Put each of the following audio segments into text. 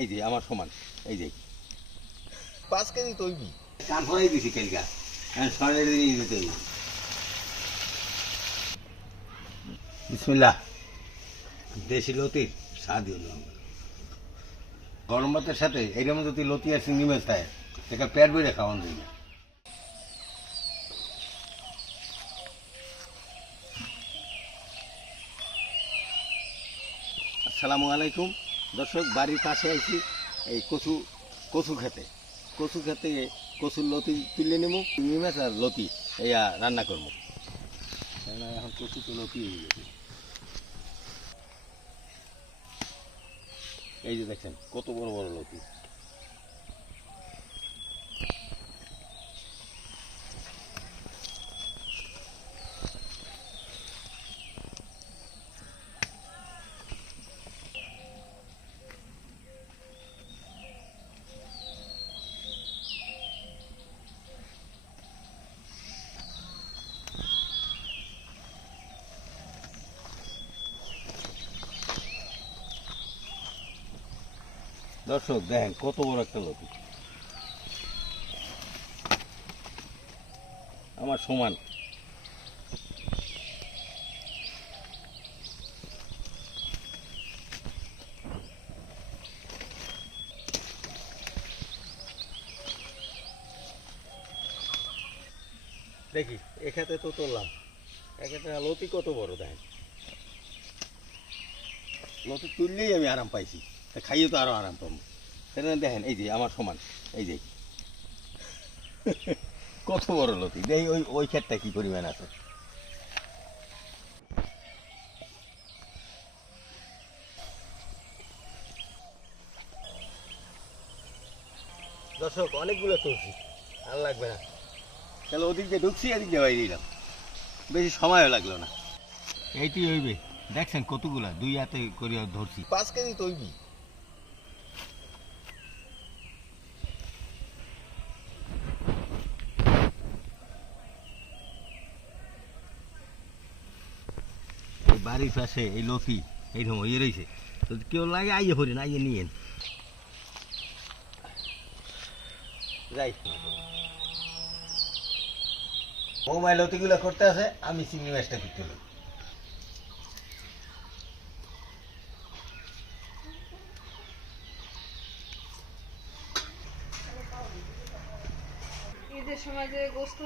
এই যে আমার সমান। এই যে। পাঁচ কেজি কান ফলাই দিছি কালকা হ্যাঁ সরাই দিয়ে দিতে বিসমিল্লাহ। দেশি লতির স্বাদ হলো গরম ভাতের সাথে এইরকম যদি লতি আর চিংড়ি মাছ খায় সেটা পেট বইরে খাওয়ান যায় আসসালামু আলাইকুম। দর্শক, বাড়ির পাশে আছি এই কচু কচু খেতে। কচু খেতে, কচুর লতি তুলে নেব নিমেষ আর লতি, এইয়া রান্না করব এখন কচু তো লতি হয়ে গেছে। এই যে দেখছেন কত বড় বড় লতি। দর্শক, দেখেন কত বড় একটা লতি আমার সমান। দেখি এখানে তো তুললাম। এখানে লতি কত বড়, দেখেন। লতি তুললেই আমি আরাম পাইছি। খাইয়ে তো আরও আরাম পাবো। সেখানে দেখেন এই যে আমার সমান এই যে। কত বড় লতি। দেখি ওই ওই ক্ষেতটা কি পরিমাণ আছে। দর্শক অনেকগুলো তুলছি। আর লাগবে না। তাহলে ওদিক দিয়ে ঢুকছি এদিক দিয়ে বাইরে দিলাম বেশি সময়ও লাগল না। এইটি হইবে। দেখছেন কতগুলা? দুই হাতে করে ধরছি। পাঁচ কেজি তৈবি বাড়ির পাশে এই লতি এইরকম ইয়ে রয়েছে। তো কেউ লাগে আইয়ে পড়েন আইয়ে নিয়েন। যাই। মোবাইল অতিগুলো করতে আছে, আমি চিংড়ি মাছটা করতে সময় যে গোস্ত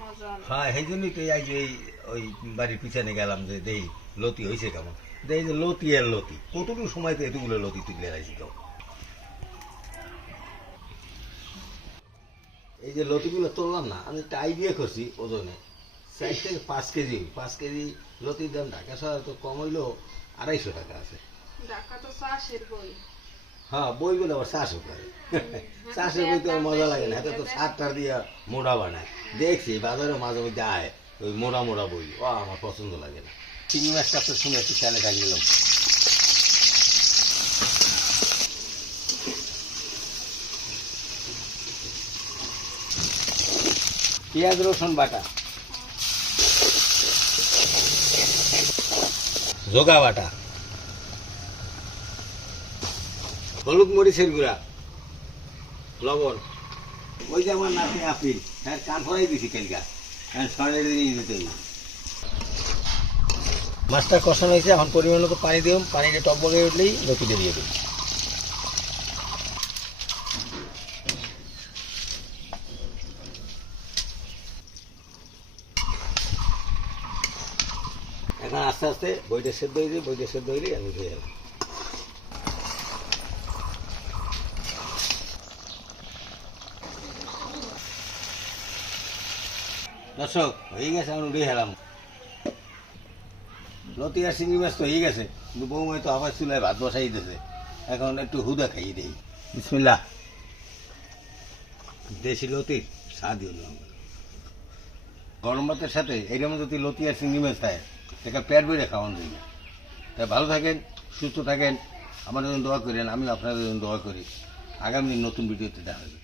মজা হ্যাঁ সেই জন্যই তো যে এই ওই বাড়ির পিছনে গেলাম যে দেই লতি কেমন? দেই যে লতি আর লতি। কতটুকু সময় তো এতগুলো লতি তুলে রাখছি কেউ এই যে লতিগুলো তুললাম না আমি আইডিয়া করছি ওজনে। চার থেকে পাঁচ কেজি পাঁচ কেজি লতির দাম ঢাকা শহরে তো কম হইলেও আড়াইশো টাকা আছে। ঢাকা তো চাষের বই। হ্যাঁ বইগুলো আবার চাষও করে। চাষের বই তো মজা লাগে না হাতে তো সার টার দিয়ে মোড়া বানায়। দেখছি বাজারে মাঝে মধ্যে আয়, ওই মোড়া মোড়া বই। ও আমার পছন্দ লাগে না। চিংড়ি মাছটা তো শুনে একটু চালে খাই পেঁয়াজ, রসুন বাটা। জোগা বাটা। হলুদ মরিচের গুঁড়া লবণ। ওই যে আমার নাতি আপিল হ্যাঁ কান ফলাই দিছি কালকা হ্যাঁ সরাই দিয়ে দিতে মাছটা কষানো হয়েছে এখন পরিমাণ মতো পানি দিলাম পানিটা টপ বগে উঠলেই লতিটা দিয়ে দেবো এখন আস্তে আস্তে বইটা সেদ্ধ হয়ে যায় বইটা সেদ্ধ হইলেই আমি হয়ে যাব দর্শক, হয়ে গেছে আমি উঠে হেলাম লতি আর মাছ তো হয়ে গেছে। কিন্তু বৌমাই তো আবার চুলায় ভাত বসাই দিতেছে এখন একটু হুদা খাইয়ে দেই। বিসমিল্লা দেশি লতির স্বাদ গরম ভাতের সাথে এইরকম যদি লতি আর মাছ খায় সেটা পেট বেড়ে খাওয়ান যায় না তাই ভালো থাকেন, সুস্থ থাকেন। আমার জন্য দোয়া করেন আমি আপনাদের জন্য দোয়া করি। আগামী নতুন ভিডিওতে দেখা হবে।